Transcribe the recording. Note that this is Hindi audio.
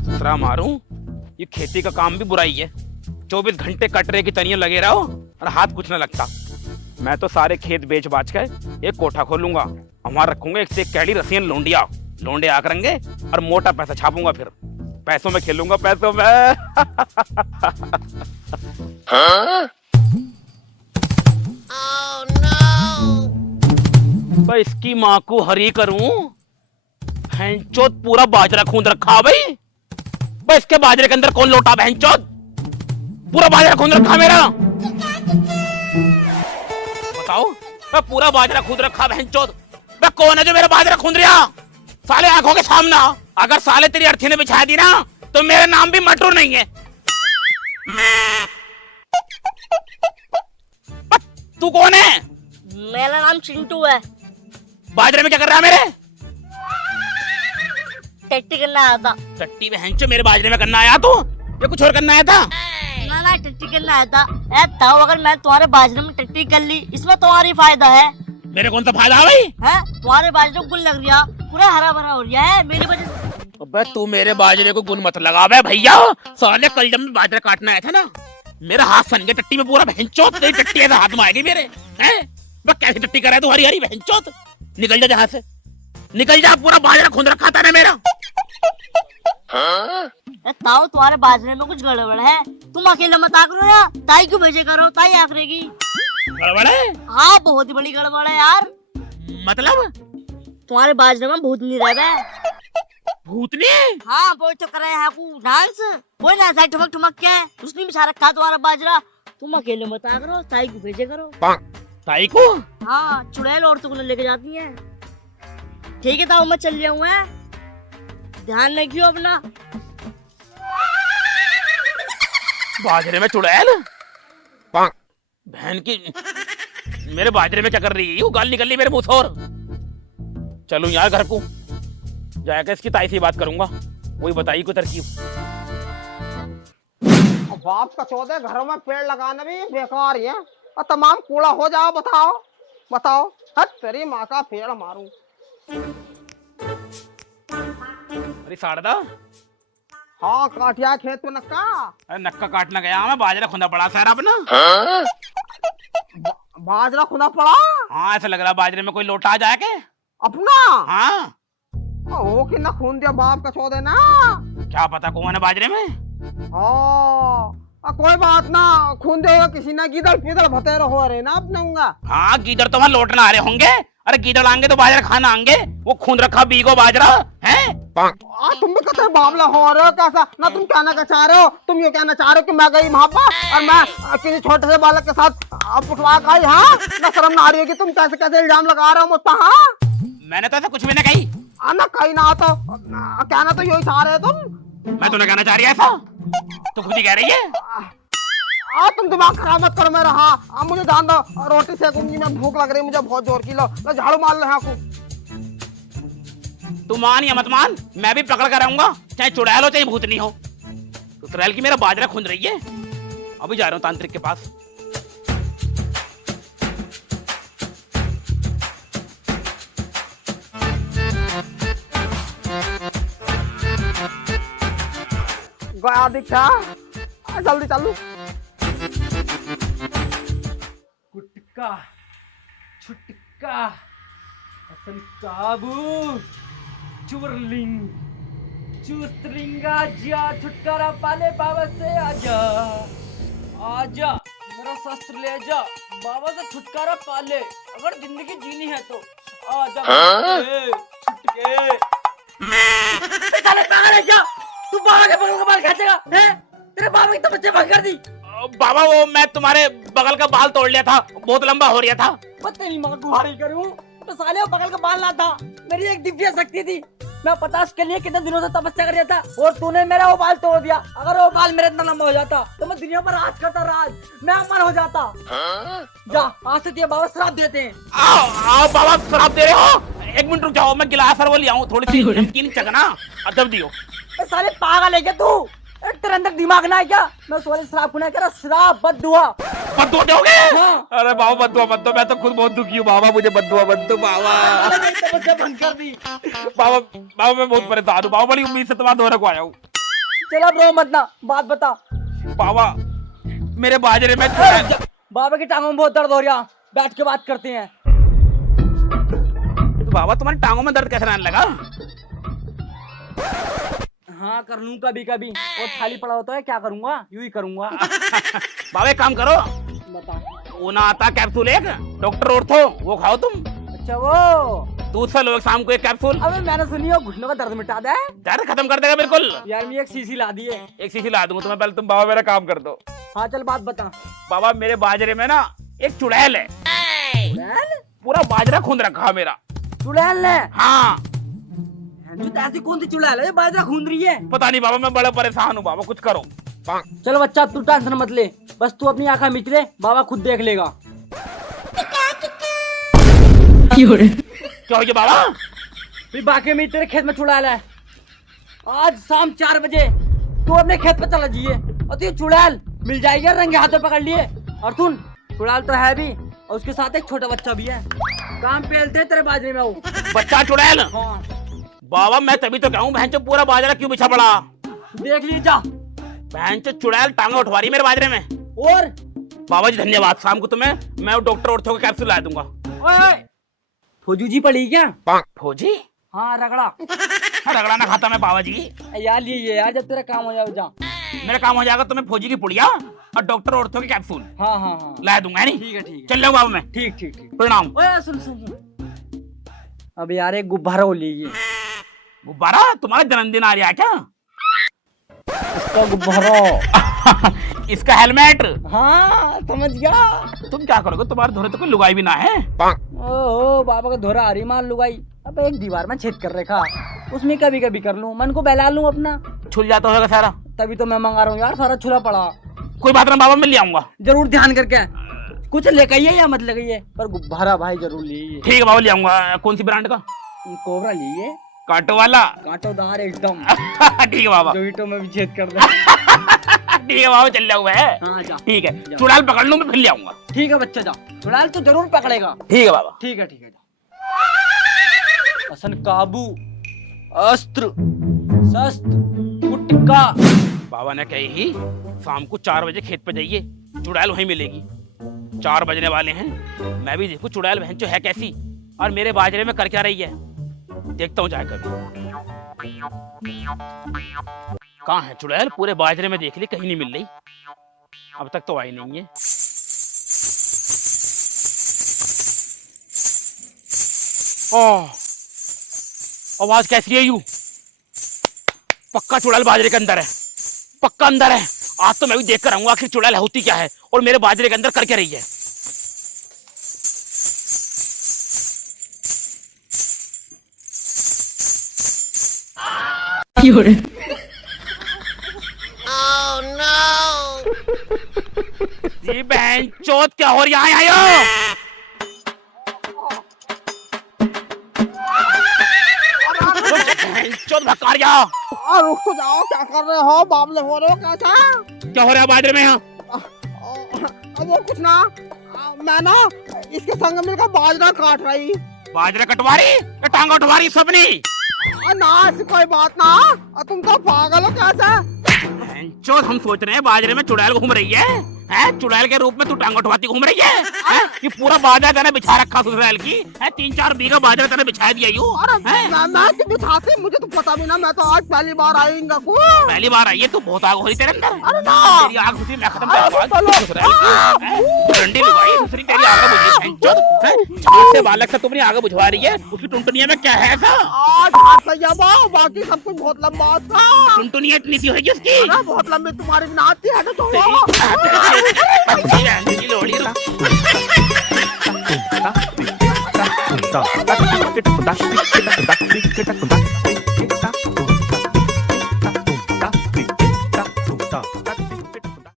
ससुरा मारूं, ये खेती का काम भी बुराई है। 24 घंटे कटरे की तनिया लगे रहो और हाथ कुछ न लगता। मैं तो सारे खेत बेच बाच कर एक कोठा खोलूंगा, हमारा रखूंगा एक से एक कैडी रसियन लोंडिया, लोंडे आकरेंगे और मोटा पैसा छापूंगा। फिर पैसों में खेलूंगा, पैसों में। हाँ? Oh, no! भाई इसकी माँ को हरी करूं, भैंचोद पूरा बाजरा खूंद रखा भाई। भाई इसके बाजरे के अंदर कौन लोटा भैंचोद, पूरा बाजरा खूंद रखा मेरा। बताओ, मैं पूरा बाजरा खूंद रखा भैंचोद। मैं कौन है जो मेरा बाजरा खूंद रहा? साले आंखों के सामने। अगर साले तेरी अर्थी ने बिछा दी ना तो मेरा नाम भी मटरू नहीं है। तू कौन है? मेरा नाम चिंटू है। बाजरे में क्या कर रहा है मेरे? टट्टी करना आया था। टट्टी भैंचो मेरे बाजरे में करना आया तू? ये कुछ और करना आया था? ना टट्टी करना आया था। ताऊ अगर मैं तुम्हारे बाजरे में टट्टी कर ली, इसमें तुम्हारी फायदा है। मेरे कौन सा फायदा है भाई? है तुम्हारे बाजरे को गुल लग रहा, पूरा हरा भरा हो रहा है मेरी वजह से। अबे तू मेरे बाजरे को गुन मत लगा बे भैया। साले कल जब मैं बाजरा काटना आया था ना, मेरा हाथ सन गया टट्टी में पूरा। भैंचोद तेरी टट्टी ऐसे हाथ में आएगी मेरे। हैं मैं कैसे टट्टी कर रहा है तू? हरी हरी भैंचोद, निकल जा जहां से, निकल जा। पूरा बाजरा खूंद रखा था ना मेरा। ताऊ तुम्हारे बाजरे में कुछ गड़बड़ है, तुम अकेले मत आकरो ना। ताई क्यों भेजे करो, ताई आकरेगी। गड़बड़ है? हाँ बहुत ही बड़ी गड़बड़ है यार। मतलब तुम्हारे बाजरे में भूत नहीं रह गए। भूतनी? हाँ वो तो करे है डांस, वो ना ऐसा ठुमक ठुमक के उसने बिछा रखा तुम्हारा बाजरा। तुम अकेले मत आकरो, ताई को भेजे करो। ताई को? हाँ चुड़ैल औरतों को लेके जाती है। ठीक है ताऊ मैं चल रहा हूँ, ध्यान रखियो अपना। बाजरे में चुड़ैल? बहन की, मेरे बाजरे में क्या कर रही है? यू गाल निकल रही मेरे मुंह से। और चलूं यार घर को, जाकर इसकी ताई से बात करूंगा, वही बताई को तरकीब। बाप का चौदह घरों में पेड़ लगाना भी बेकार ही है और तमाम कूड़ा हो जाओ। बताओ बताओ, हट तेरी माँ का पेड़ मारूं। अरे शारदा। हाँ काटिया खेत में नक्का। अरे नक्का काटना गया मैं, बाजरा खुदा पड़ा सारा अपना। बाजरा खुदा पड़ा? हाँ ऐसा लग रहा बाजरे में कोई लोटा आ जाए के अपना। हाँ हो कि ना खून दिया बाप का चौदह ना। क्या पता कौन है बाजरे में। कोई बात ना, खून देगा किसी ना, गीदड़ पीदड़ भतेरे हो रहे ना अपने होंगे। हाँ गीदड़ तो वहाँ लौटना आ रहे होंगे। अरे गीदड़ आएंगे तो बाजरा खाना आएंगे। वो खून रखा बीगो बाजरा है। तुम भी कहते बावला हो रहे हो कैसा ना? तुम कहना क्या चाह रहे हो? तुम ये कहना चाह रहे हो कि मैं गई वहाँ पर और मैं किसी छोटे से बालक के साथ पुटवा गई? हाँ ना शर्म ना आ रही है कि तुम कैसे कैसे इल्जाम लगा रहे हो मुझ पर? हाँ मैंने तो ऐसा कुछ भी ना कही। ना कहीं ना तो कहना तो यही चाह रहे हो तुम। मैं तो ना कहना चाह रही ऐसा, तो खुद ही कह रही है। तुम दिमाग खराब मत करो मेरा। हाँ मुझे जान दो, रोटी सेकूंगी मैं, भूख लग रही है मुझे बहुत जोर की। लो झाड़ू मार ले। हाँ तू मान या मत मान, मैं भी पकड़ कर आऊंगा, चाहे चुड़ैल हो चाहे भूतनी हो। तो चुड़ैल की मेरा बाजरा खुंद रही है। अभी जा रहा हूँ तांत्रिक के पास। गया दिखा, जल्दी चलू। गुटका छुटका हसन काबू चुरलिंग चुस्तलिंगा जिया छुटकारा पाले बाबा से आजा आजा, मेरा शस्त्र ले जा, बाबा से छुटकारा पाले। अगर जिंदगी जीनी है तो आजा छुटके। साले पागल है क्या तू? बाबा के बगल का बाल खींचेगा? तेरे बाबा की तो बच्चे भंग कर दी। बाबा वो मैं तुम्हारे बगल का बाल तोड़ लिया था, बहुत लंबा हो रहा था। मैं तेरी माँ को हारी करूं तो साले वो बगल का बाल ना था, मेरी एक दिव्य शक्ति थी। मैं 50 के लिए कितने दिनों से तपस्या कर रहा था और तूने मेरा वो बाल तोड़ दिया। अगर वो बाल मेरे इतना लंबा हो जाता तो मैं दुनिया पर राज करता, राज मैं अमर हो जाता। जा आज से तेरे बाबा श्राप देते हैं। आओ आओ बाबा श्राप दे रहे हो? एक मिनट रुक जाओ, मैं गिलास और वो ले आऊं, थोड़ी सी नमकीन चखना, अदब दियो। साले पागल है क्या तू? तेरे अंदर दिमाग ना है क्या? मैं सोने श्राप गुनाह कह रहा, श्राप बद्दुआ। बद्दुआ दोगे? हाँ। अरे बाबा बद्दुआ मत दो, मैं तो खुद बहुत दुखी हूँ बाबा, मुझे बद्दुआ मत दो बाबा। बंद कर दी। बाबा बाबा मैं बहुत परेशान हूँ बाबा, बड़ी उम्मीद से तुम्हारे दोहरे को आया हूँ। चला ब्रो मत ना, बात बता। बाबा मेरे बाजरे में चुड़ैल। बाबा की टांगों में बहुत दर्द हो रहा, बैठ के बात करते हैं। तो बाबा तुम्हारी टांगों में दर्द कैसे आने लगा? हाँ कर लूं कभी कभी, और खाली पड़ा होता है क्या करूंगा, यूं ही करूंगा। बाबा एक काम करो, बता। वो ना आता कैप्सूल एक डॉक्टर ऑर्थो, वो खाओ तुम। अच्छा वो दूध से लो शाम को एक कैप्सूल, अबे मैंने सुनी हो घुटनों का दर्द मिटा दे। दर्द खत्म कर देगा बिल्कुल। यार मैं एक शीशी ला दिए। एक शीशी ला दूंगा तुम्हें, पहले तुम बाबा मेरा काम कर दो। हाँ चल बात बता। बाबा मेरे बाजरे में ना एक चुड़ैल है, चुड़ैल? पूरा बाजरा खूंद रखा है मेरा। चुड़ैल ने? हाँ जो ऐसी कौन सी चुड़ैल है बाजरा खूंद रही है? पता नहीं बाबा, मैं बड़ा परेशान हूँ बाबा, कुछ करो। चलो बच्चा तू टेंशन मत ले, बस तू अपनी आंखें मिच ले, बाबा खुद देख लेगा। क्या हो गया बाबा? फिर बाकी में तेरे खेत में चुड़ैल है, आज शाम 4 बजे तू अपने खेत पे चला जाइए, और तू चुड़ैल मिल जाएगी रंगे हाथों पकड़ लिए। और सुन, चुड़ैल तो है भी, और उसके साथ एक छोटा बच्चा भी है, काम पेलते तेरे बाजरे में वो। बच्चा चुड़ैल? हाँ बाबा मैं तभी तो कहूँ बहन चो पूरा बाजरा क्यों बिछा पड़ा? देख लीजिए जा। बहन चो चुड़ैल टांगा उठवा रही मेरे बाजरे में। और बाबा जी धन्यवाद, शाम को तुम्हें मैं वो डॉक्टर ऑर्थो का कैप्सूल ला दूंगा। ओए फौजू जी पड़ी क्या? फौजी? हाँ रगड़ा। हाँ, रगड़ा ना खाता मैं बाबा जी। यार ये यार जब तेरा काम हो जाए जा। मेरा काम हो जाएगा तो मैं फौजी की पुड़िया और डॉक्टर ऑर्थो के कैप्सूल हाँ हाँ हाँ ला दूंगा, है नहीं? ठीक है ठीक है। चल रहा हूँ बाबा मैं। ठीक ठीक ठीक। प्रणाम। ओए सुन सुन सुन, अब यार एक गुब्बारा हो लीजिए। गुब्बारा? तुम्हारा जन्मदिन आ रहा है क्या? इसका गुब्बारा। इसका हेलमेट? हाँ समझ गया। तुम क्या करोगे, तुम्हारे धोरे तो कोई लुगाई भी ना है। ओहो बाबा का धोरा आ रही मार लुगाई। अब एक दीवार में छेद कर रखा, उसमें कभी कभी कर लूं, मन को बहला लूं अपना, छुल जाता होगा सारा। तभी तो मैं मंगा रहा हूँ यार, सारा छुला पड़ा। कोई बात ना बाबा, मैं ले आऊंगा। जरूर ध्यान करके, कुछ लेकर आइए या मत लगाइए, पर गुब्बारा भाई जरूर लीजिए। ठीक है बाबा ले आऊंगा। कौन सी ब्रांड का? कोबरा लीजिए, कांटो वाला? कांटोदार एकदम। ठीक है बाबा। जोइटो में भी छेद कर दे। ठीक है बाबा, चल जाऊंगा। हाँ जा। ठीक है, चुड़ैल पकड़ लूं मैं, फिर ले आऊंगा। ठीक है बच्चा जा, चुड़ैल तो जरूर पकड़ेगा। ठीक है बाबा। ठीक है ठीक है। असन काबू, अस्त्र शस्त्र गुटका। बाबा ने कही ही शाम को 4 बजे खेत पे जाइए, चुड़ैल वहीं मिलेगी। 4 बजने वाले हैं, मैं भी देखूं चुड़ैल बहन जो है कैसी, और मेरे बाजरे में कर क्या रही है, देखता हूँ जाकर। कहाँ है चुड़ैल? पूरे बाजरे में देख ली, कहीं नहीं मिल रही, अब तक तो आई नहीं है। ओह, आवाज कैसी है? यू पक्का चुड़ैल बाजरे के अंदर है, पक्का अंदर है। आज तो मैं भी देख कर आऊंगा आखिर चुड़ैल होती क्या है और मेरे बाजरे के अंदर कर क्या रही है। Oh no! ये बहन चौथ क्या हो रही है? आयो बहन चौथ भकारिया, रुक तो जाओ, क्या कर रहे हो? बाबले हो रहे हो कैसा? क्या हो रहा है बाजरे में? यहाँ वो कुछ ना, मैं ना इसके संग मिलकर बाजरा काट रही। बाजरा कटवारी या टांगा उठवारी सबनी? ना ऐसी कोई बात ना, तुम तो पागल हो कैसे? चौथ हम सोच रहे हैं बाजरे में चुड़ैल घूम रही है, चुड़ैल के रूप में तू टांग उठवाती घूम रही है, ये पूरा बाजरा तेने बिछा रखा ससुराल की है, 3-4 बीघा बाजरा तेने बिछा दिया यू। मैं तो बिछाती, मुझे तो पता भी ना, मैं तो आज पहली बार आईंगा को। पहली बार आई है तू, बहुत आग हो रही तेरे अंदर। अरे ना, तेरी आग बुझी, मैं खत्म डंडी लुगाई दूसरी तेरी आग बुझी। झाट से बालक से तू अपनी आग बुझवा रही है, उसकी टुनटुनिया में क्या है ऐसा? आज हाथ सही है, बाकी सब कुछ बहुत लंबा था। टुनटुनिया इतनी सी होगी उसकी? बहुत लंबी तुम्हारी भी ना आती है तो लोड़ी